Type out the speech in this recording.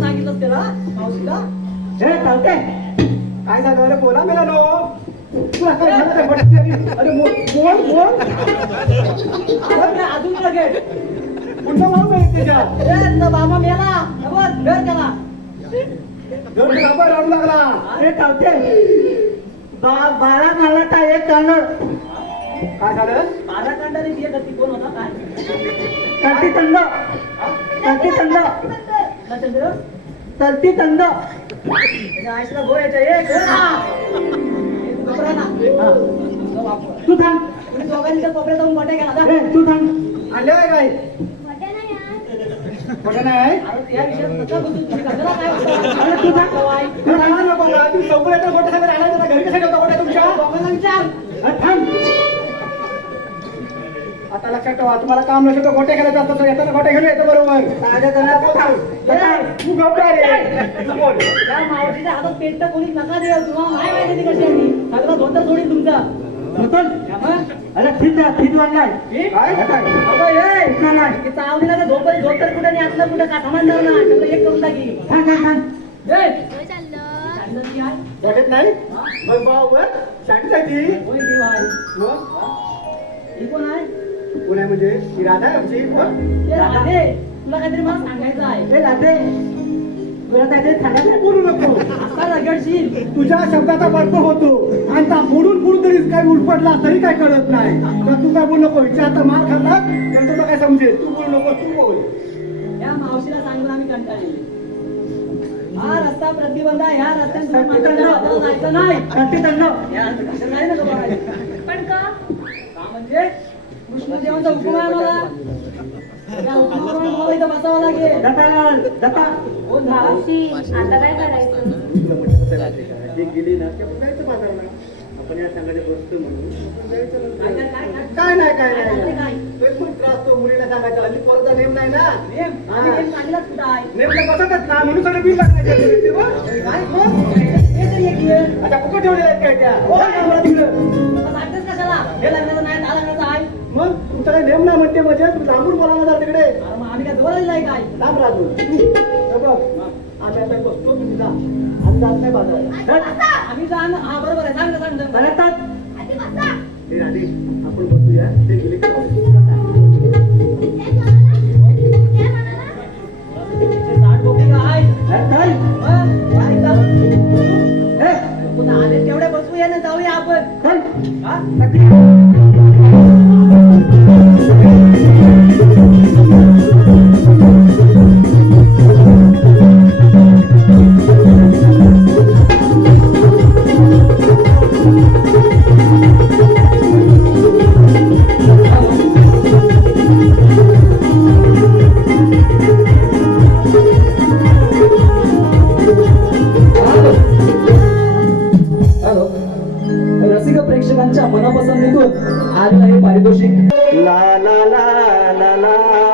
सांगितलं त्याला मावशीला हे चालते काय झालं अरे बोला मेला नो तुला काय झालं ते बटन अरे बोल बोल अजून लगेच पुन्हा मारू नये त्याच्या ए ना बाबा मेला बस घर केला घर केला रडू लागला अरे चालते बारा मला काय एक कांड काय झालं बारा कांडाने बिये गती कोण होता काय करती तंड करती तंड चंद्र तरती तंड आईला गोळ्याच्या एक तू थांब तुम्ही दोघांच्या कोपऱ्यात जाऊन मोठ्या गेला तू थांब आले काय मोठ्या नाही या विषयात तुम्ही कशाला काय तू थांब तू चौकड्याच्या मोठ्या सगळं आला घरी कशा ठेवता मोठ्या तुमच्या दोघांच्या थांब आता लक्षात ठेवा तुम्हाला काम नसेल तर गोटे खेळायचं असतं येताना गोटे घेऊन येतो बरोबर तू घबरा रे त्या मावशीच्या हातात पेट कोणी नका देऊ तुम्हाला नाही माहिती कशी आहे सगळं धोतर सोडील तुमचा अरे ठीक वाढलाय चावणीला धोतर धोतर कुठे नाही आतलं कुठं का समजणार ना सगळं एक करून टाकी वाटत नाही मग भाऊ शांती जायची कोण आहे कोण आहे म्हणजे ही राधा आहे आमची राधे तुला काहीतरी मला सांगायचं आहे हे राधे तुला काहीतरी सांगायचं बोलू नको असा रगडशील तुझ्या शब्दाचा वर्ग होतो आणि त्या बोलून बोलून तरी काय उलपडला तरी काय कळत नाही तर तू काय बोलू नको विचारता मार खाल्ला तर तुला काय समजेल तू बोलू नको तू बोल या मावशीला सांगून आम्ही कंटाळले हा रस्ता प्रतिबंध आहे ह्या रस्त्यात जायचं नाही प्रतिबंध नाही ना पण का म्हणजे कृष्ण देवाचा हुकूम आहे मला त्या हुकुमावर मला इथं बसावं लागेल आता काय करायचं गेली ना जायचं बाजारला आपण या सांगायचं बसतो म्हणून काय नाही काय नाही त्रास तो मुलीला सांगायचा हल्ली पोराचा नेम नाही ना नेमला बसतच ना म्हणून सगळं बिल लागण्याचे आता कुठं ठेवलेलं आहेत काय त्या सांगतेस कशाला हे लग्नाचं नाही त्या लग्नाचं आहे मग तुमचा काही नेम नाही म्हणते म्हणजे तू लांबून बोलायला जा तिकडे आम्ही काय जवळ नाही काय लांब राहतो बघ आम्ही आता बसतो तुम्ही जा आज जात नाही बाजारात आम्ही जा हा बरोबर आहे सांग हे राधी आपण बसूया ते गेले आले तेवढे बसूया ना जाऊया आपण रसिक प्रेक्षकांच्या मनपसंतीतून आज हे पारितोषिक ला ला ला ला ला